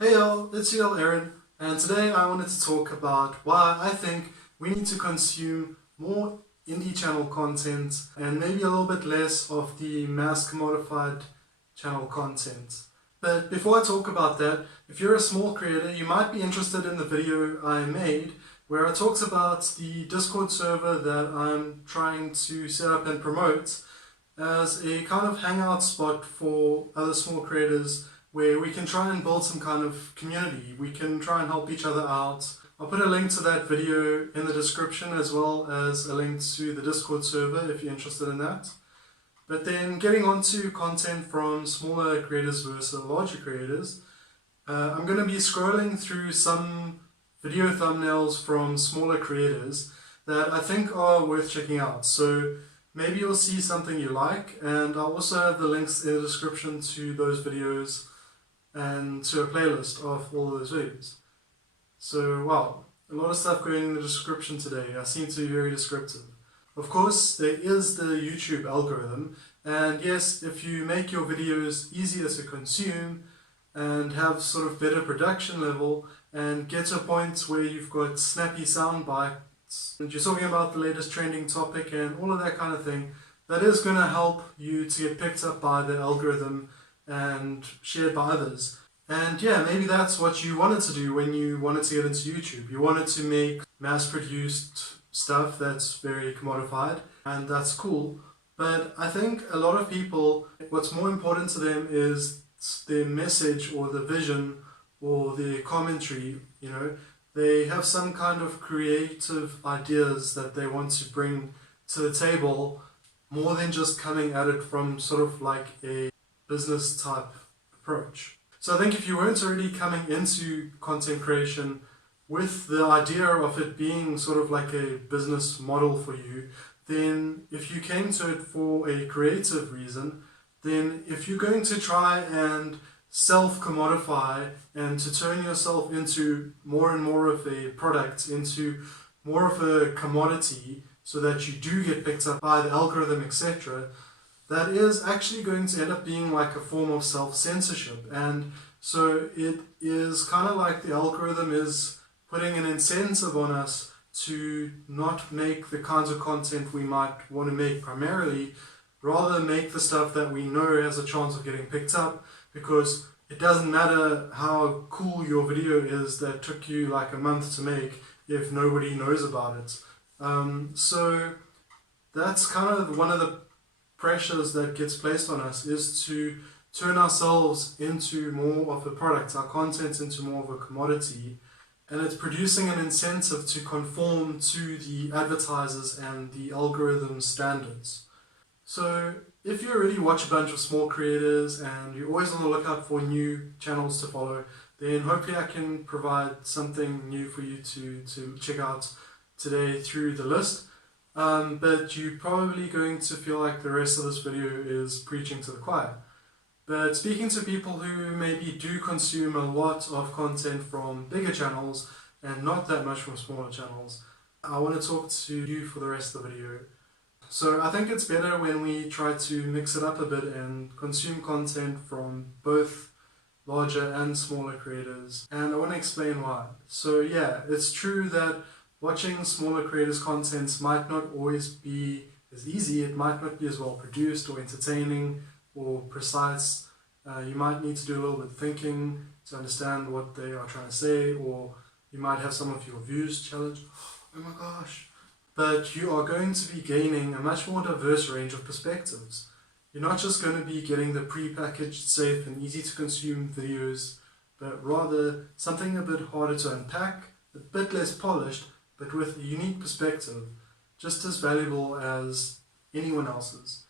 Hey y'all, it's your Aaron, and today I wanted to talk about why I think we need to consume more indie channel content and maybe a little bit less of the mass commodified channel content. But before I talk about that, if you're a small creator, you might be interested in the video I made where I talked about the Discord server that I'm trying to set up and promote as a kind of hangout spot for other small creators where we can try and build some kind of community. We can try and help each other out. I'll put a link to that video in the description as well as a link to the Discord server if you're interested in that. But then getting on to content from smaller creators versus larger creators, I'm going to be scrolling through some video thumbnails from smaller creators that I think are worth checking out. So maybe you'll see something you like, and I'll also have the links in the description to those videos and to a playlist of all of those videos. So wow, a lot of stuff going in the description today. I seem to be very descriptive. Of course, there is the YouTube algorithm, and yes, if you make your videos easier to consume and have sort of better production level and get to a point where you've got snappy sound bites and you're talking about the latest trending topic and all of that kind of thing, that is going to help you to get picked up by the algorithm and shared by others. And yeah, maybe that's what you wanted to do when you wanted to get into YouTube. You wanted to make mass-produced stuff that's very commodified, and that's cool. But I think a lot of people, what's more important to them is their message or the vision or their commentary. You know, they have some kind of creative ideas that they want to bring to the table more than just coming at it from sort of like a business type approach. So I think if you weren't already coming into content creation with the idea of it being sort of like a business model for you, then if you came to it for a creative reason, then if you're going to try and self-commodify and to turn yourself into more and more of a product, into more of a commodity so that you do get picked up by the algorithm, etc., that is actually going to end up being like a form of self-censorship. And so it is kind of like the algorithm is putting an incentive on us to not make the kinds of content we might want to make primarily, rather make the stuff that we know has a chance of getting picked up, because it doesn't matter how cool your video is that took you like a month to make if nobody knows about it. So that's kind of one of the pressures that gets placed on us, is to turn ourselves into more of a product, our content into more of a commodity, and it's producing an incentive to conform to the advertisers and the algorithm standards. So if you already watch a bunch of small creators and you're always on the lookout for new channels to follow, then hopefully I can provide something new for you to check out today through the list. But you're probably going to feel like the rest of this video is preaching to the choir. But speaking to people who maybe do consume a lot of content from bigger channels and not that much from smaller channels, I want to talk to you for the rest of the video. So I think it's better when we try to mix it up a bit and consume content from both larger and smaller creators. And I want to explain why. So yeah, it's true that watching smaller creators' content might not always be as easy. It might not be as well produced or entertaining or precise. You might need to do a little bit of thinking to understand what they are trying to say, or you might have some of your views challenged. Oh my gosh. But you are going to be gaining a much more diverse range of perspectives. You're not just going to be getting the pre-packaged, safe and easy to consume videos, but rather something a bit harder to unpack, a bit less polished, but with a unique perspective, just as valuable as anyone else's.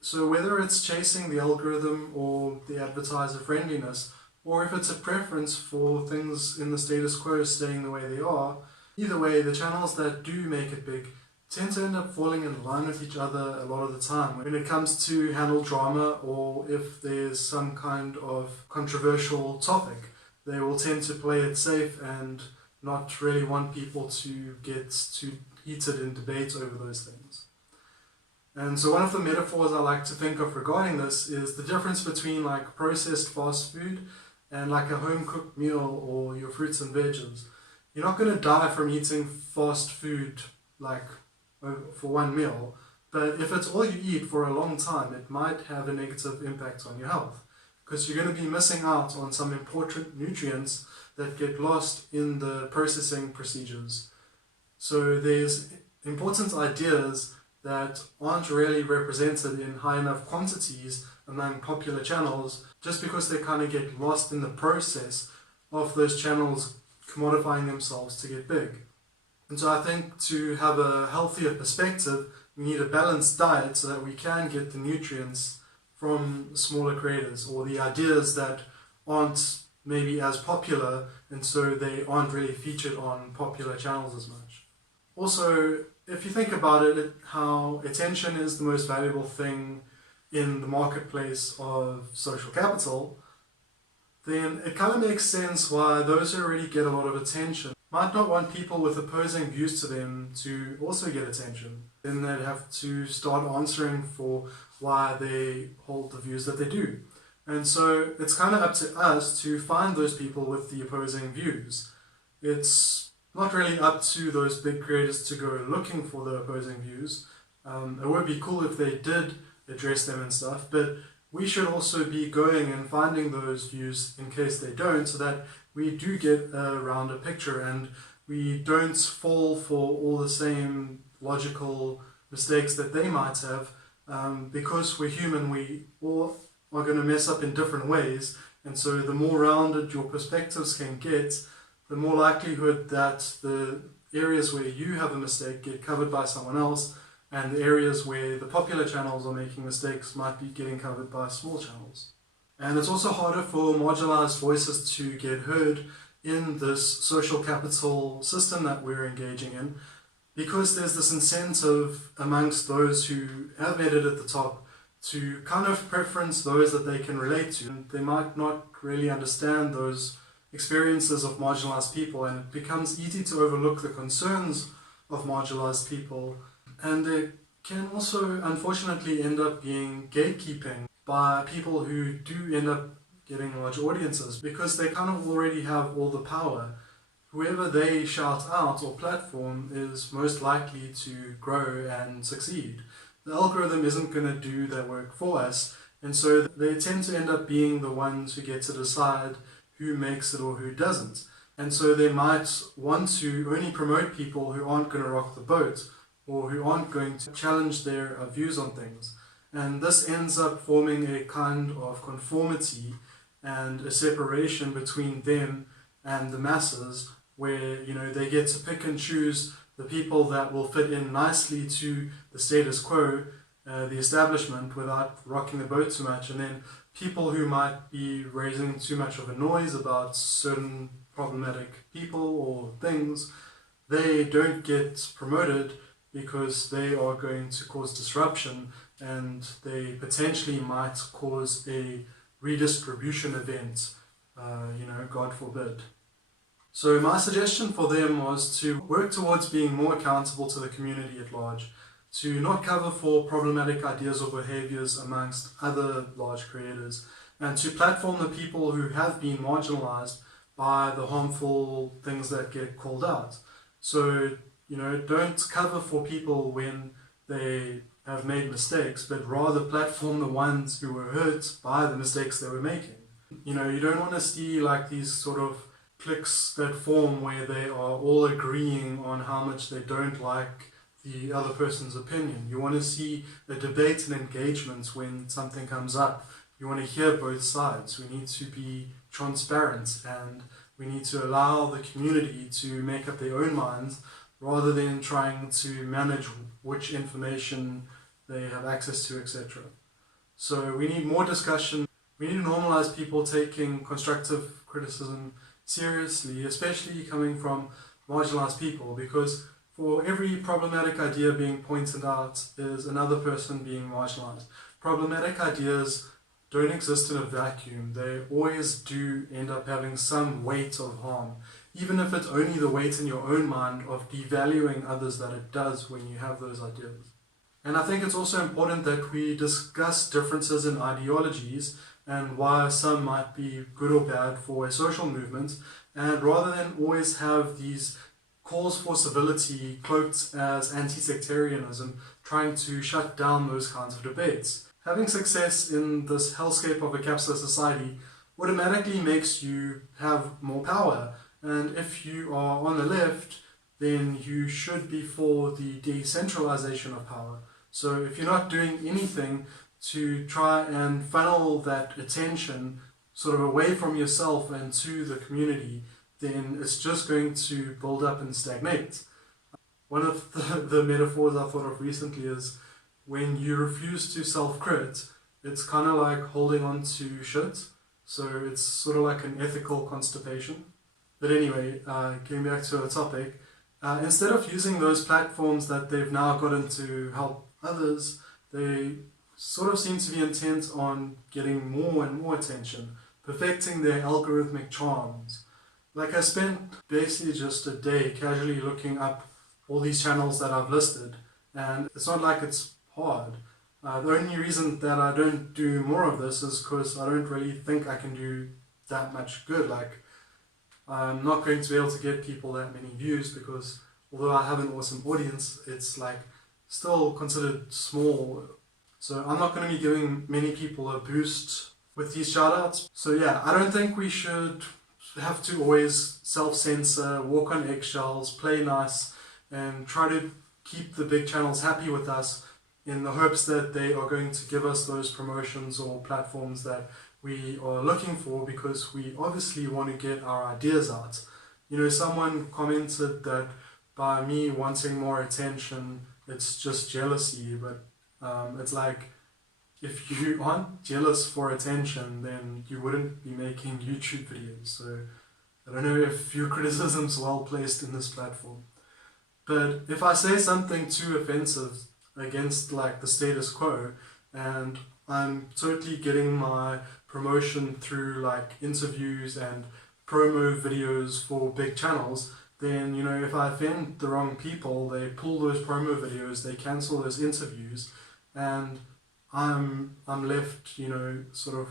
So whether it's chasing the algorithm or the advertiser friendliness, or if it's a preference for things in the status quo staying the way they are, either way, the channels that do make it big tend to end up falling in line with each other a lot of the time. When it comes to handle drama, or if there's some kind of controversial topic, they will tend to play it safe and not really want people to get too heated in debate over those things. And so one of the metaphors I like to think of regarding this is the difference between like processed fast food and like a home-cooked meal or your fruits and veggies. You're not going to die from eating fast food like for one meal, but if it's all you eat for a long time, it might have a negative impact on your health, because you're going to be missing out on some important nutrients that get lost in the processing procedures. So there's important ideas that aren't really represented in high enough quantities among popular channels, just because they kind of get lost in the process of those channels commodifying themselves to get big. And so I think to have a healthier perspective, we need a balanced diet so that we can get the nutrients from smaller creators, or the ideas that aren't maybe as popular, and so they aren't really featured on popular channels as much. Also, if you think about it, how attention is the most valuable thing in the marketplace of social capital, then it kind of makes sense why those who already get a lot of attention might not want people with opposing views to them to also get attention. Then they'd have to start answering for why they hold the views that they do. And so it's kind of up to us to find those people with the opposing views. It's not really up to those big creators to go looking for the opposing views. It would be cool if they did address them and stuff, but we should also be going and finding those views in case they don't, so that we do get a rounder picture and we don't fall for all the same logical mistakes that they might have, because we're human, we all are going to mess up in different ways, and so the more rounded your perspectives can get, the more likelihood that the areas where you have a mistake get covered by someone else, and the areas where the popular channels are making mistakes might be getting covered by small channels. And it's also harder for marginalized voices to get heard in this social capital system that we're engaging in, because there's this incentive amongst those who have made it at the top to kind of preference those that they can relate to. And they might not really understand those experiences of marginalized people, and it becomes easy to overlook the concerns of marginalized people. And there can also unfortunately end up being gatekeeping by people who do end up getting large audiences, because they kind of already have all the power. Whoever they shout out or platform is most likely to grow and succeed. The algorithm isn't going to do that work for us, and so they tend to end up being the ones who get to decide who makes it or who doesn't. And so they might want to only promote people who aren't going to rock the boat, or who aren't going to challenge their views on things. And this ends up forming a kind of conformity and a separation between them and the masses, where, you know, they get to pick and choose the people that will fit in nicely to the status quo, the establishment, without rocking the boat too much. And then people who might be raising too much of a noise about certain problematic people or things, they don't get promoted, because they are going to cause disruption, and they potentially might cause a redistribution event, God forbid. So my suggestion for them was to work towards being more accountable to the community at large, to not cover for problematic ideas or behaviors amongst other large creators, and to platform the people who have been marginalized by the harmful things that get called out. So, don't cover for people when they have made mistakes, but rather platform the ones who were hurt by the mistakes they were making. You don't want to see like these sort of cliques that form where they are all agreeing on how much they don't like the other person's opinion. You want to see a debate and engagement when something comes up. You want to hear both sides. We need to be transparent, and we need to allow the community to make up their own minds, rather than trying to manage which information they have access to, etc. So we need more discussion. We need to normalize people taking constructive criticism seriously, especially coming from marginalized people, because for every problematic idea being pointed out is another person being marginalized. Problematic ideas don't exist in a vacuum. They always do end up having some weight of harm, even if it's only the weight in your own mind of devaluing others that it does when you have those ideas. And I think it's also important that we discuss differences in ideologies and why some might be good or bad for a social movement, and rather than always have these calls for civility cloaked as anti-sectarianism trying to shut down those kinds of debates. Having success in this hellscape of a capitalist society automatically makes you have more power, and if you are on the left, then you should be for the decentralization of power. So if you're not doing anything to try and funnel that attention sort of away from yourself and to the community, then it's just going to build up and stagnate. One of the metaphors I thought of recently is when you refuse to self-crit, it's kind of like holding on to shit. So it's sort of like an ethical constipation. But anyway, getting back to our topic, instead of using those platforms that they've now gotten to help others, they sort of seem to be intent on getting more and more attention, perfecting their algorithmic charms. Like I spent basically just a day casually looking up all these channels that I've listed, and it's not like it's hard. The only reason that I don't do more of this is because I don't really think I can do that much good. Like, I'm not going to be able to get people that many views because although I have an awesome audience, it's like still considered small. So I'm not going to be giving many people a boost with these shoutouts. So yeah, I don't think we should have to always self-censor, walk on eggshells, play nice, and try to keep the big channels happy with us in the hopes that they are going to give us those promotions or platforms that we are looking for, because we obviously want to get our ideas out. You know, someone commented that by me wanting more attention, it's just jealousy, but it's like, if you aren't jealous for attention, then you wouldn't be making YouTube videos. So I don't know if your criticism's well placed in this platform. But if I say something too offensive against like the status quo, and I'm totally getting my promotion through like interviews and promo videos for big channels, then, you know, if I offend the wrong people, they pull those promo videos, they cancel those interviews, and I'm left, you know, sort of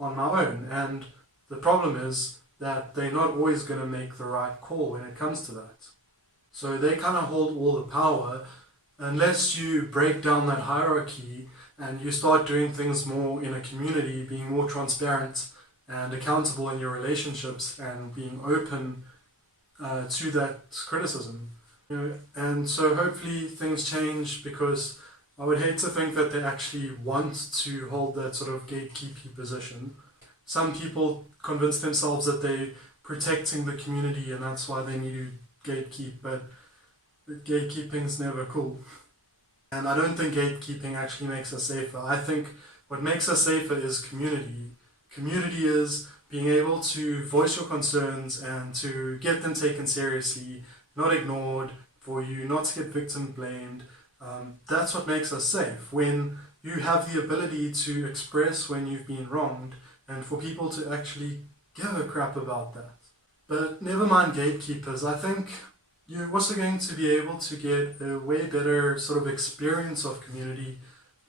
on my own. And the problem is that they're not always going to make the right call when it comes to that. So they kind of hold all the power unless you break down that hierarchy and you start doing things more in a community, being more transparent and accountable in your relationships and being open to that criticism. You know, and so hopefully things change, because I would hate to think that they actually want to hold that sort of gatekeeping position. Some people convince themselves that they're protecting the community and that's why they need to gatekeep, but gatekeeping's never cool. And I don't think gatekeeping actually makes us safer. I think what makes us safer is community. Community is being able to voice your concerns and to get them taken seriously, not ignored, for you not to get victim blamed. That's what makes us safe, when you have the ability to express when you've been wronged and for people to actually give a crap about that. But never mind gatekeepers, I think you're also going to be able to get a way better sort of experience of community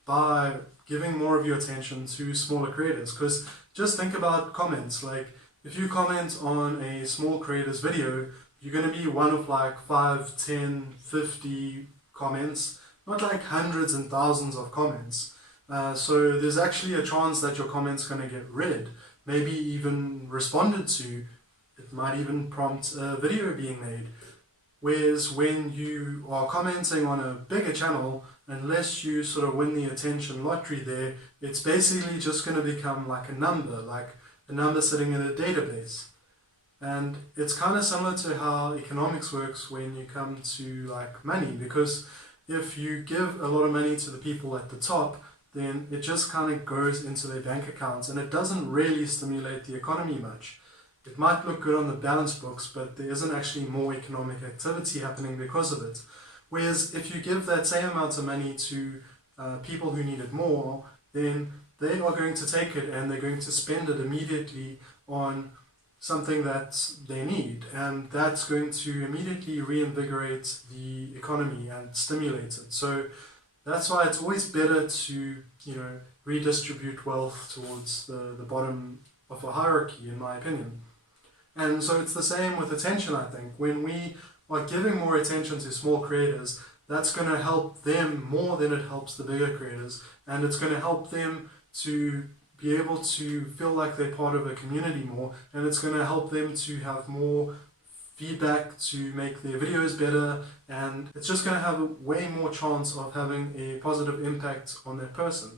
by giving more of your attention to smaller creators. Because just think about comments. Like, if you comment on a small creator's video, you're going to be one of like 5, 10, 50 comments, not like hundreds and thousands of comments. So there's actually a chance that your comment's going to get read, maybe even responded to. It might even prompt a video being made. Whereas when you are commenting on a bigger channel, unless you sort of win the attention lottery there, it's basically just going to become like a number sitting in a database. And it's kind of similar to how economics works when you come to like money, because if you give a lot of money to the people at the top, then it just kind of goes into their bank accounts and it doesn't really stimulate the economy much. It might look good on the balance books, but there isn't actually more economic activity happening because of it. Whereas if you give that same amount of money to people who need it more, then they are going to take it and they're going to spend it immediately on something that they need, and that's going to immediately reinvigorate the economy and stimulate it. So that's why it's always better to, you know, redistribute wealth towards the bottom of a hierarchy, in my opinion. And so it's the same with attention, I think. When we are giving more attention to small creators, that's going to help them more than it helps the bigger creators. And it's going to help them to be able to feel like they're part of a community more. And it's going to help them to have more feedback to make their videos better. And it's just going to have a way more chance of having a positive impact on that person.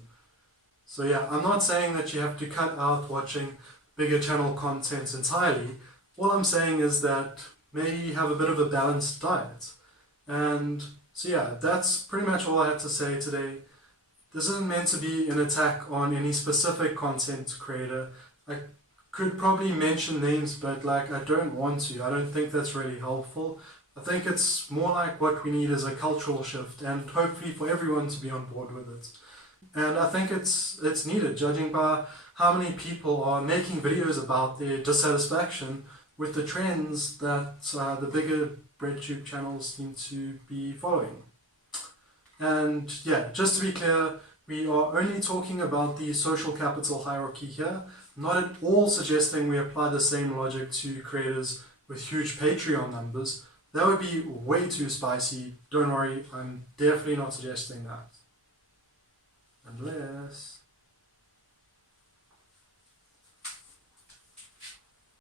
So yeah, I'm not saying that you have to cut out watching bigger channel content entirely. All I'm saying is that maybe have a bit of a balanced diet. And so yeah, that's pretty much all I have to say today. This isn't meant to be an attack on any specific content creator. I could probably mention names, but I don't want to. I don't think that's really helpful. I think it's more like what we need is a cultural shift, and hopefully for everyone to be on board with it. And I think it's needed, judging by how many people are making videos about their dissatisfaction with the trends that the bigger BreadTube channels seem to be following. And yeah, just to be clear, we are only talking about the social capital hierarchy here, not at all suggesting we apply the same logic to creators with huge Patreon numbers. That would be way too spicy. Don't worry, I'm definitely not suggesting that. Unless...